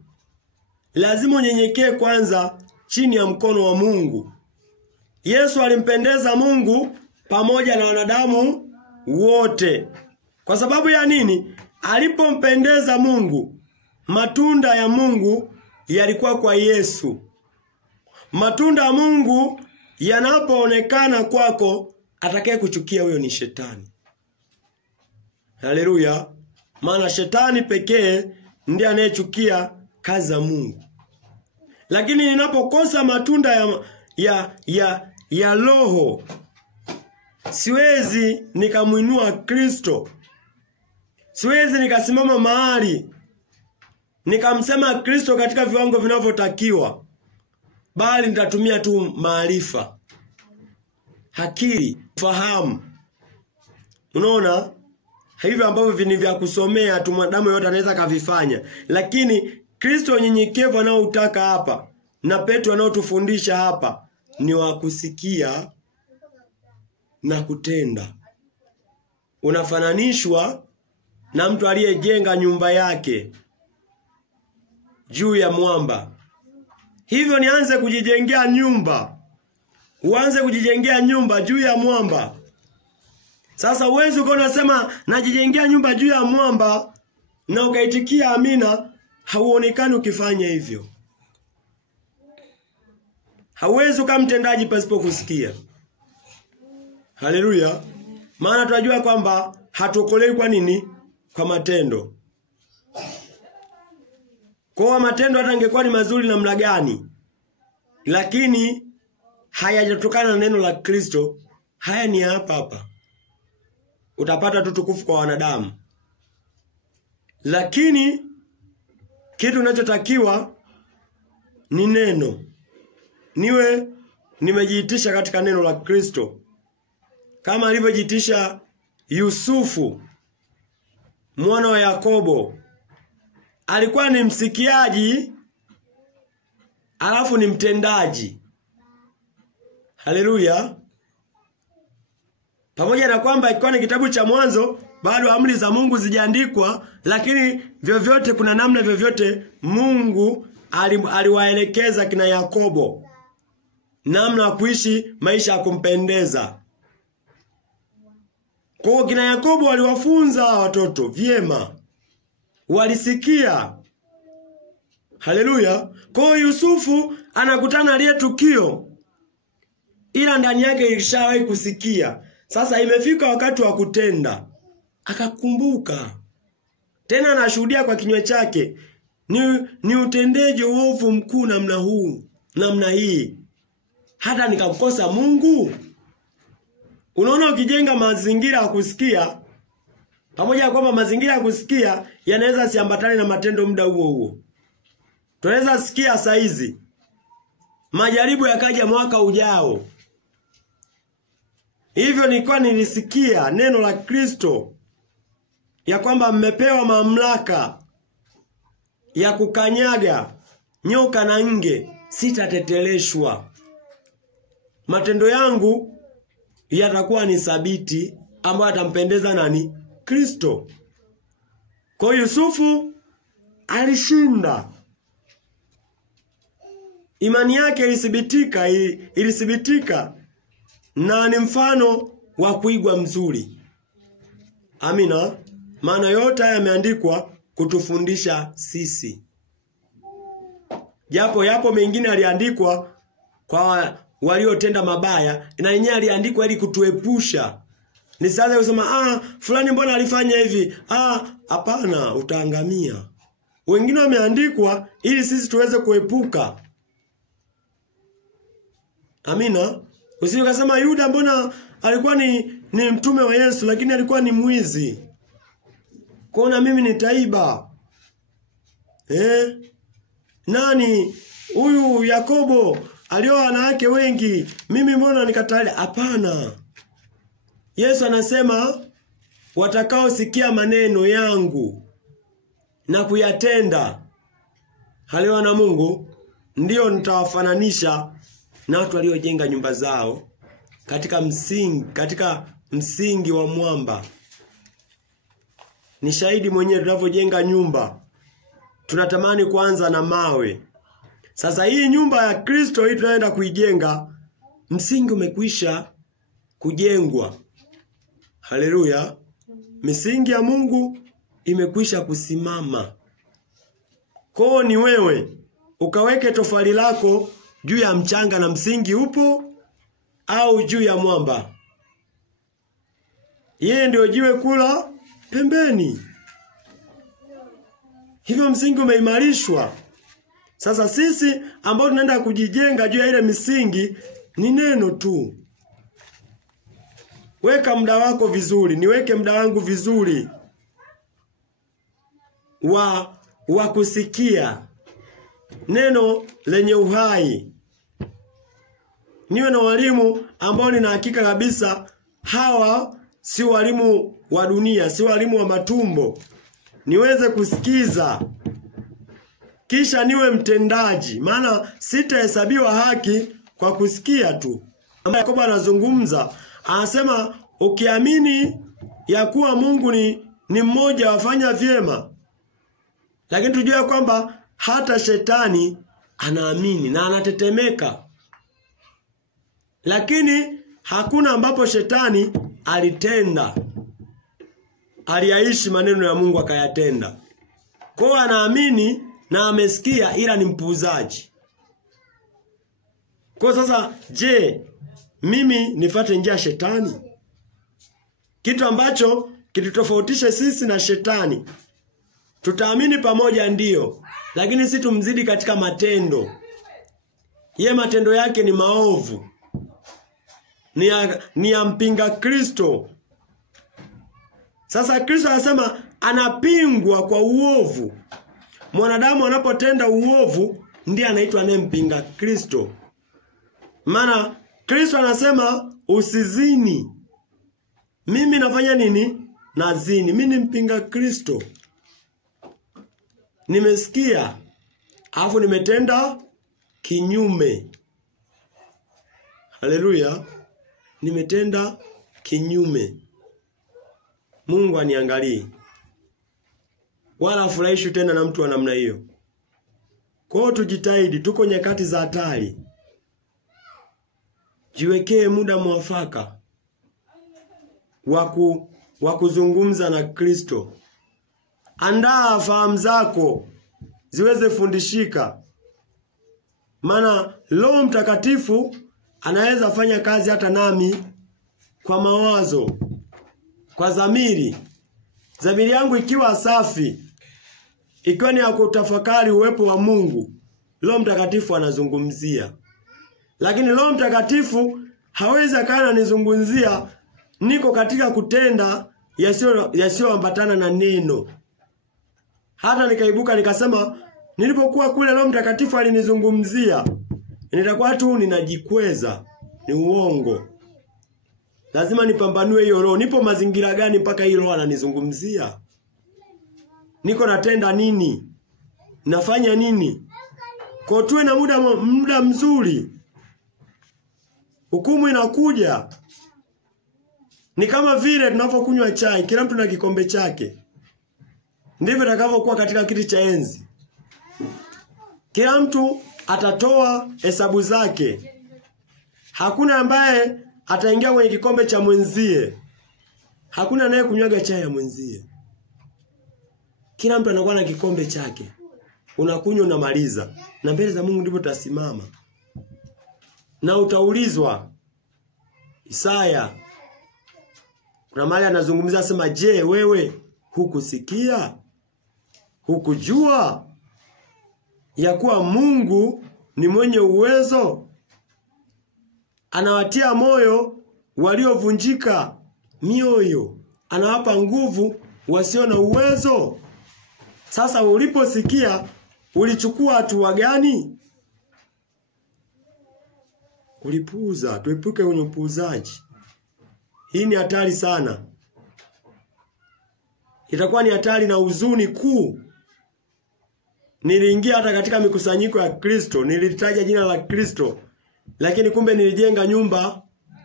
Lazima unyenyekee kwanza chini ya mkono wa Mungu. Yesu alimpendeza Mungu pamoja na wanadamu wote. Kwa sababu ya nini? Alipompendeza Mungu, matunda ya Mungu yalikuwa kwa Yesu. Matunda ya Mungu yanapoonekana kwako, atakaye kuchukia huyo ni shetani. Haleluya. Maana shetani pekee ndiye anayechukia kazi za Mungu. Lakini ninapokosa matunda ya roho, siwezi nikamuinua Kristo. Siwezi nikasimama mahali nikamsema Kristo katika viwango vinavyotakiwa, bali nitatumia tu maarifa, akili, fahamu. Unaona? Hivyo ambavyo ni vya kusomea tu, mwanadamu yote anaweza kavifanya. Lakini Kristo nyenyekevu anaoutaka hapa, na Petro anaotufundisha hapa, ni wa kusikia na kutenda. Unafananishwa na mtu aliyejenga nyumba yake juu ya mwamba. Hivyo nianze kujijengea nyumba, uanze kujijengea nyumba juu ya mwamba. Sasa uwezi uko unasema najijengea nyumba juu ya mwamba na ukaitikia amina, hauonekani ukifanya hivyo. Hauwezi ukamtendaji pasipo kusikia. Haleluya. Maana tunajua kwamba hatuokolewi kwa nini? Kwa matendo. Kwa matendo hata ingekuwa ni mazuri namna gani, lakini hayajatokana na neno la Kristo, haya ni hapa hapa. Utapata tutukufu kwa wanadamu. Lakini kitu unachotakiwa ni neno. Niwe nimejiitisha katika neno la Kristo. Kama alivyojiitisha Yusufu mwana wa Yakobo. Alikuwa ni msikiaji alafu ni mtendaji. Haleluya. Pamoja na kwamba ilikuwa ni kitabu cha Mwanzo, bado amri za Mungu zijaandikwa, lakini vyovyote kuna namna vyovyote Mungu aliwaelekeza kina Yakobo namna ya kuishi maisha ya kumpendeza. Kwa kina Yakobo waliwafunza watoto vyema. Walisikia. Haleluya. Kwa Yusufu anakutana aliye tukio, ila ndani yake ilishawahi kusikia. Sasa imefika wakati wa kutenda. Akakumbuka. Tena anashuhudia kwa kinywa chake, ni utendeje uovu mkuu namna huu, namna hii, hata nikamkosa Mungu. Unaona, ukijenga mazingira ya kusikia, pamoja na kwamba mazingira ya kusikia yanaweza siambatane na matendo muda huo huo. Tunaweza sikia saa hizi, majaribu yakaja mwaka ujao. Hivyo nilisikia neno la Kristo ya kwamba mmepewa mamlaka ya kukanyaga nyoka na nge, sitateteleshwa. Matendo yangu yatakuwa ni thabiti, ambayo atampendeza nani? Kristo. Kwa Yusufu alishinda. Imani yake ilithibitika na ni mfano wa kuigwa mzuri. Amina. Maana yote haya yameandikwa kutufundisha sisi. Yapo mengine aliandikwa kwa waliotenda mabaya, na yenyewe aliandikwa ili kutuepusha. Nisianze kusema fulani mbona alifanya hivi? Hapana, utaangamia. Wengine wameandikwa ili sisi tuweze kuepuka. Amina. Usije ukasema Yuda mbona alikuwa ni mtume wa Yesu lakini alikuwa ni mwizi. Kuona mimi nitaiba. Nani huyu Yakobo alioa wanawake wengi, mimi mbona nikatale? Hapana. Yesu anasema watakaosikia maneno yangu na kuyatenda, halewa na Mungu, ndio nitawafananisha na watu waliojenga nyumba zao katika msingi wa mwamba. Ni shahidi mwenyewe tunavyojenga nyumba. Tunatamani kuanza na mawe. Sasa hii nyumba ya Kristo hii tunaenda kuijenga, msingi umekwisha kujengwa. Haleluya. Misingi ya Mungu imekwisha kusimama. Kwa ni wewe ukaweke tofali lako juu ya mchanga na msingi upo, au juu ya mwamba. Yeye ndio jiwe kula pembeni. Hivyo msingi umeimarishwa. Sasa sisi ambao tunaenda kujijenga juu ya ile misingi ni neno tu. Weka muda wako vizuri, niweke muda wangu vizuri wa kusikia neno lenye uhai. Niwe na walimu ambao nina hakika kabisa hawa si walimu wa dunia, si walimu wa matumbo. Niweze kusikiza, kisha niwe mtendaji, maana sitahesabiwa haki kwa kusikia tu. Yakobo anazungumza, anasema ukiamini ya kuwa Mungu ni mmoja wafanya vyema. Lakini tujue kwamba hata shetani anaamini na anatetemeka. Lakini hakuna ambapo shetani alitenda, aliyaishi maneno ya Mungu akayatenda. Kwa anaamini na amesikia, ila ni mpuuzaji. Kwa sasa je, mimi nifuate njia ya shetani? kitu ambacho kitutofautishe sisi na shetani. Tutaamini pamoja ndio, lakini si tumzidi katika matendo. Ye matendo yake ni maovu. Ni ya mpinga Kristo. Sasa Kristo anasema anapingwa kwa uovu. Mwanadamu anapotenda uovu ndiye anaitwa mpinga Kristo. Maana Kristo anasema usizini. Mimi nafanya nini? Nazini. Mimi ni mpinga Kristo. Nimesikia, alafu nimetenda kinyume. Haleluya. Nimetenda kinyume. Mungu aniangalie. Wala furahishu tena na mtu wa namna hiyo. Kwa hiyo tujitahidi, tuko nyakati za hatari. Jiwekee muda mwafaka wa kuzungumza na Kristo. Andaa fahamu zako ziweze fundishika. Maana Roho Mtakatifu anaweza fanya kazi hata nami kwa mawazo, kwa dhamiri. Dhamiri yangu ikiwa safi, ikiwa ni ya kutafakari uwepo wa Mungu, Roho Mtakatifu anazungumzia. Lakini Roho Mtakatifu hawezi akaana nizungumzia niko katika kutenda yasiyoambatana na neno. Hata nikaibuka nikasema nilipokuwa kule Roho Mtakatifu alinizungumzia, nitakuwa tu ninajikweza, ni uongo. Lazima nipambanue hiyo roho. Nipo mazingira gani mpaka hiyo roho ananizungumzia? Niko natenda nini? Nafanya nini? Kwa tuwe na muda mzuri. Hukumu inakuja. Ni kama vile tunapokunywa chai, kila mtu na kikombe chake. Ndivyo takavyokuwa katika kiti cha enzi. Kila mtu atatoa hesabu zake. Hakuna ambaye ataingia kwenye kikombe cha mwenzie. Hakuna naye kunywaga chai ya mwenzie. Kila mtu anakuwa na kikombe chake. Unakunywa unamaliza. Na mbele za Mungu ndipo utasimama. Na utaulizwa. Isaya kuna mahali anazungumzia asema, je, wewe hukusikia? Hukujua ya kuwa Mungu ni mwenye uwezo? Anawatia moyo waliovunjika mioyo. Anawapa nguvu wasio na uwezo. Sasa uliposikia, ulichukua hatua gani? Ulipuuza. Tuepuke kwenye upuuzaji. Hii ni hatari sana. Itakuwa ni hatari na huzuni kuu. Niliingia hata katika mikusanyiko ya Kristo, nilitaja jina la Kristo, lakini kumbe nilijenga nyumba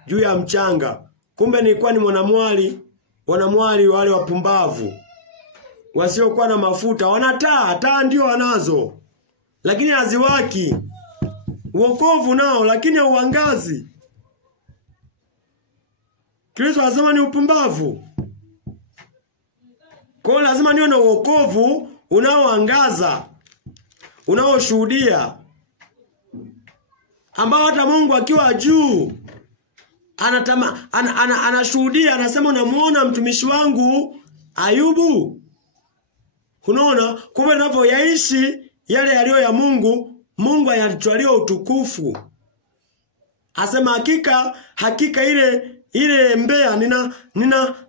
juu ya mchanga. Kumbe nilikuwa ni wanamwali wale wapumbavu, wasiokuwa na mafuta. Wanataa, taa ndio wanazo, lakini haziwaki. Wokovu nao, lakini hauangazi. Kristo anasema ni upumbavu. Kwa hiyo lazima niwe na wokovu unaoangaza, unaoshuhudia, ambao hata Mungu akiwa juu anashuhudia, anasema unamuona mtumishi wangu Ayubu. Unaona, kumbe tunapoyaishi yale yaliyo ya Mungu, Mungu ayatwalia utukufu. Asema hakika ile mbea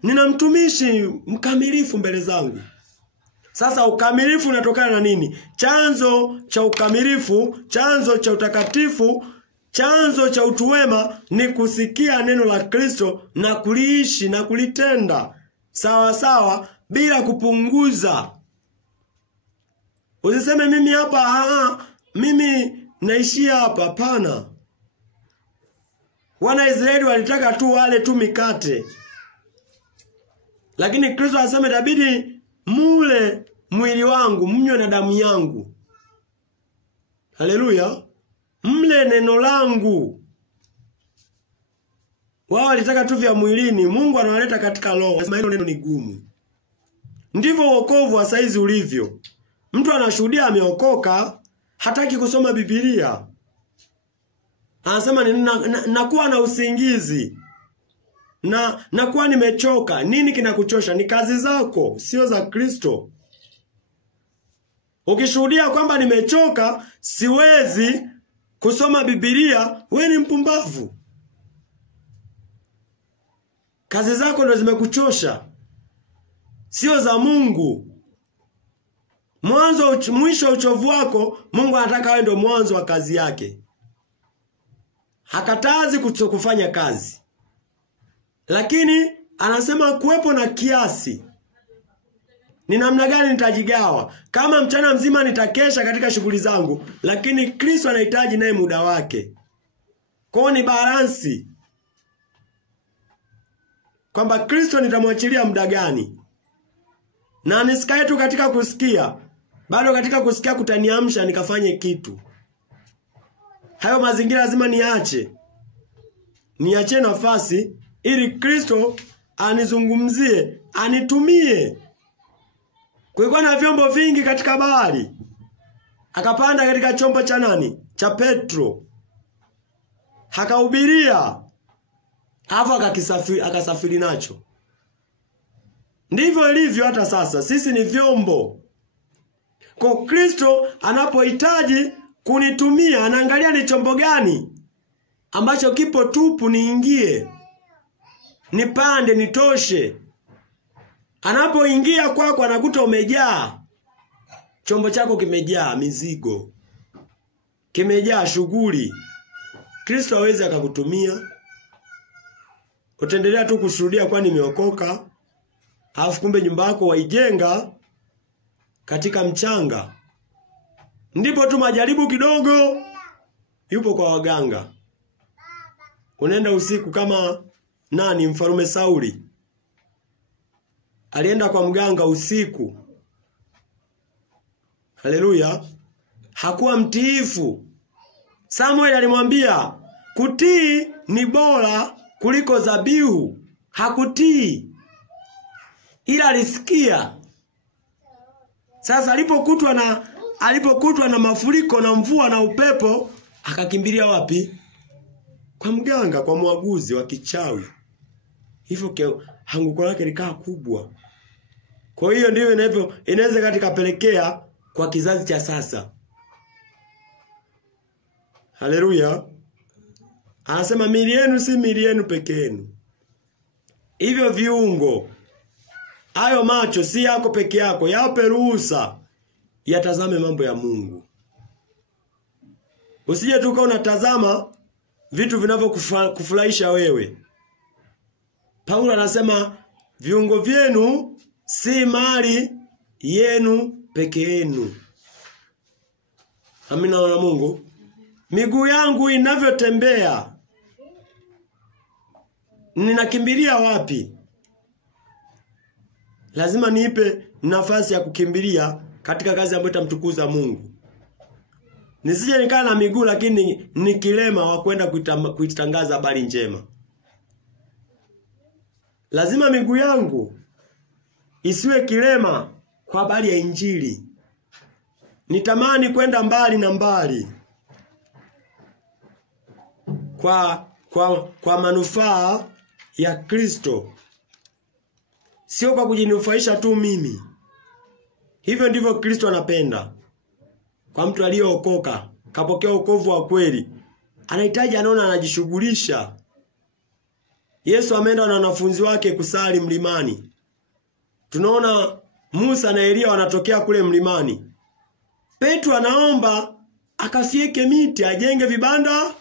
nina mtumishi mkamilifu mbele zangu. Sasa ukamilifu unatokana na nini? Chanzo cha ukamilifu, chanzo cha utakatifu, chanzo cha utu wema ni kusikia neno la Kristo na kuliishi na kulitenda sawa sawa bila kupunguza. Usiseme mimi hapa mimi naishia hapa, hapana. Wana Israeli walitaka tu wale tu mikate. Lakini Kristo anasema inabidi mule mwili wangu, mnywe na damu yangu. Haleluya. Mle neno langu. Wao walitaka tu vya mwilini, Mungu anawaleta katika roho. Sema hilo neno ni gumu. Ndivyo wokovu wa saizi ulivyo. Mtu anashuhudia ameokoka, hataki kusoma Biblia. Anasema nakuwa na usingizi. na kuwa nimechoka. Nini kinakuchosha? Ni kazi zako, sio za Kristo. Ukishuhudia kwamba nimechoka, siwezi kusoma Biblia, wewe ni mpumbavu. Kazi zako ndo zimekuchosha, sio za Mungu. Mwisho uchovu wako, Mungu anataka wewe ndio mwanzo wa kazi yake. Hakatazi kufanya kazi, lakini anasema kuwepo na kiasi. Ni namna gani nitajigawa? Kama mchana mzima nitakesha katika shughuli zangu, lakini Kristo anahitaji naye muda wake. Kwa ni balansi, kwamba Kristo nitamwachilia muda gani. Na nisikae tu katika kusikia, bado katika kusikia kutaniamsha nikafanye kitu. Hayo mazingira lazima niache nafasi ili Kristo anizungumzie, anitumie. Kulikuwa na vyombo vingi katika bahari. Akapanda katika chombo cha nani? Cha Petro. Akahubiria. Hapo akasafiri nacho. Ndivyo ilivyo hata sasa. Sisi ni vyombo. Kwa Kristo anapohitaji kunitumia, anaangalia ni chombo gani ambacho kipo tupu niingie. Nipande, nitoshe. Anapoingia kwako anakuta umejaa. Chombo chako kimejaa mizigo, kimejaa shughuli. Kristo hawezi akakutumia. Utaendelea tu kushuhudia kwa nimeokoka, halafu kumbe nyumba yako waijenga katika mchanga. Ndipo tu majaribu kidogo, yupo kwa waganga. Unaenda usiku kama nani? Mfalme Sauli alienda kwa mganga usiku. Haleluya. Hakuwa mtiifu. Samuel alimwambia kutii ni bora kuliko dhabihu. Hakutii, ila alisikia. Sasa alipokutwa na mafuriko na mvua na upepo, akakimbilia wapi? Kwa mganga, kwa mwaguzi wa kichawi. Hivyo hanguko lake likaa kubwa. Kwa hiyo ndivyo inaweza katika pelekea kwa kizazi cha sasa. Haleluya. Anasema miili yenu si miili yenu peke yenu. Hivyo viungo, hayo macho si yako peke yako, yape ruhusa yatazame mambo ya Mungu. Usije tu unatazama vitu vinavyokufurahisha wewe. Paulo anasema viungo vyenu si mali yenu peke yenu. Amina na Mungu. Miguu yangu inavyotembea, ninakimbilia wapi? Lazima niipe nafasi ya kukimbilia katika kazi ambayo itamtukuza Mungu. Nisije nikaa na miguu lakini ni kilema wa kwenda kuitangaza habari njema. Lazima miguu yangu isiwe kilema kwa habari ya Injili. Nitamani kwenda mbali na mbali kwa manufaa ya Kristo, sio kwa kujinufaisha tu mimi. Hivyo ndivyo Kristo anapenda. Kwa mtu aliyeokoka, kapokea wokovu wa kweli, anahitaji, anaona anajishughulisha. Yesu ameenda na wanafunzi wake kusali mlimani. Tunaona Musa na Elia wanatokea kule mlimani. Petro anaomba akafieke miti, ajenge vibanda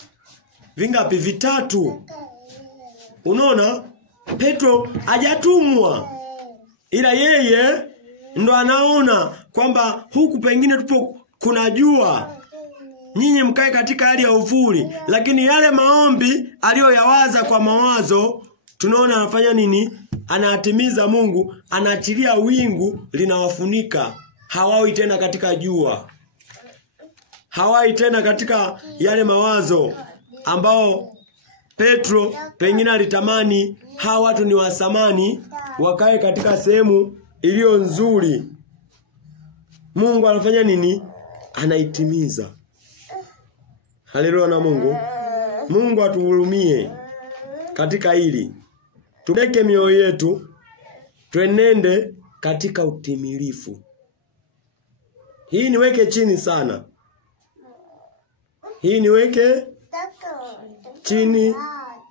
vingapi? 3. Unaona, Petro hajatumwa, ila yeye ndo anaona kwamba huku pengine tupo kuna jua, nyinyi mkae katika hali ya uvuli. Lakini yale maombi aliyoyawaza kwa mawazo, tunaona anafanya nini? Anatimiza. Mungu anaachilia wingu linawafunika. Hawawi tena katika jua, hawawi tena katika yale mawazo ambao Petro pengine alitamani hawa watu ni wasamani, wakae katika sehemu iliyo nzuri. Mungu anafanya nini? Anaitimiza. Haleluya na Mungu. Mungu atuhurumie katika hili. Tubeke mioyo yetu tuenende katika utimilifu. Hii niweke chini sana. Hii niweke chini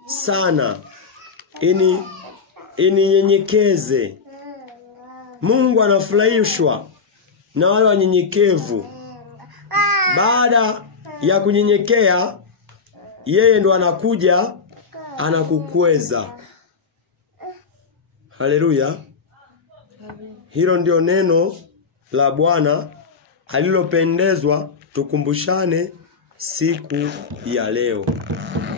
sana. Ininyenyekeze. Mungu anafurahishwa na wale wanyenyekevu. Baada ya kunyenyekea, yeye ndo anakuja anakukweza. Haleluya. Hilo ndio neno la Bwana alilopendezwa tukumbushane siku ya leo.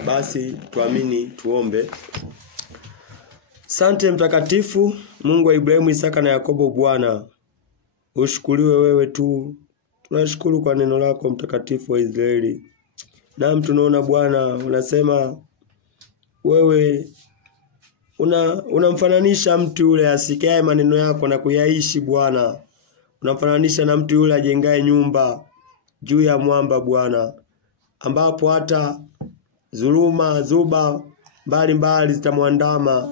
Basi tuamini, tuombe. Asante mtakatifu, Mungu wa Ibrahimu, Isaka na Yakobo Bwana. Ushukuriwe wewe tu. Tunashukuru kwa neno lako mtakatifu wa Israeli. Naam, tunaona Bwana unasema wewe unamfananisha mtu yule asikiaye maneno yako na kuyaishi Bwana. Unamfananisha na mtu yule ajengaye nyumba juu ya mwamba Bwana, ambapo hata zuluma zuba mbali zitamwandama,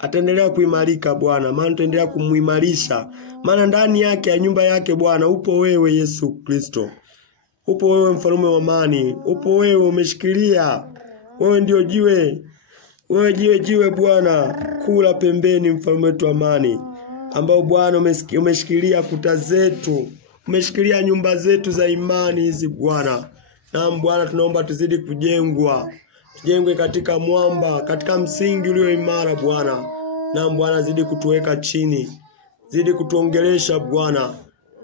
ataendelea kuimarika Bwana, maana utaendelea kumuimarisha, maana ndani yake ya nyumba yake Bwana upo wewe Yesu Kristo. Upo wewe mfalme wa amani, upo wewe umeshikilia. Wewe ndio jiwe. Wewe jiwe Bwana, kula pembeni mfalme wetu amani, ambao Bwana umeshikilia kuta zetu, umeshikilia nyumba zetu za imani hizi Bwana. Na Bwana tunaomba tuzidi tujengwe katika mwamba, katika msingi ulio imara Bwana. Na Bwana zidi kutuweka chini, zidi kutuongelesha Bwana.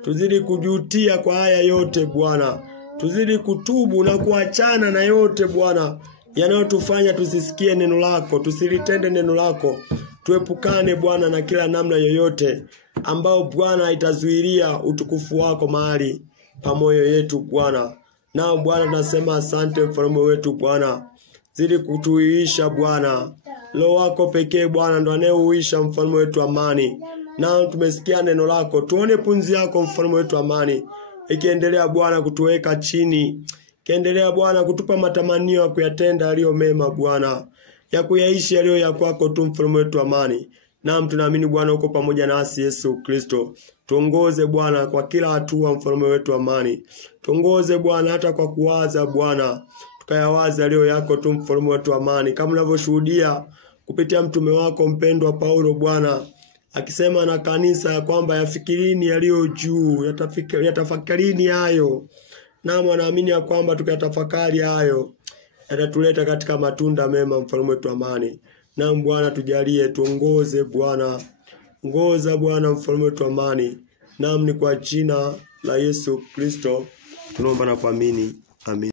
Tuzidi kujutia kwa haya yote Bwana. Tuzidi kutubu na kuachana na yote Bwana yanayotufanya tusisikie neno lako, tusilitende neno lako. Tuepukane Bwana na kila namna yoyote ambao Bwana itazuilia utukufu wako mahali pa moyo yetu Bwana. Na Bwana tunasema asante mfalme wetu Bwana. Zidi kutuisha Bwana. Roho wako pekee Bwana ndo anayeuisha mfalme wetu amani. Na tumesikia neno lako, tuone punzi yako mfalme wetu amani ikiendelea Bwana kutuweka chini. Kiendelea Bwana kutupa matamanio ya kuyatenda yaliyo mema Bwana, ya kuyaishi yaliyo ya kwako tu mfalme wetu amani. Na tunaamini Bwana uko pamoja nasi Yesu Kristo. Tuongoze Bwana kwa kila hatua mfalme wetu amani. Tuongoze Bwana hata kwa kuwaza Bwana, tukayawaza yaliyo yako tu mfalme wetu amani, kama unavyoshuhudia kupitia mtume wako mpendwa Paulo Bwana, akisema na kanisa ya kwamba yafikirini yaliyo juu, yatafakarini hayo. Na naamini ya kwamba tukatafakari hayo yatatuleta katika matunda mema mfalme wetu amani. Na Bwana tujalie, tuongoze Bwana. Ongoza Bwana mfalme wetu amani. Na ni kwa jina la Yesu Kristo tunaomba na kuamini. Amen.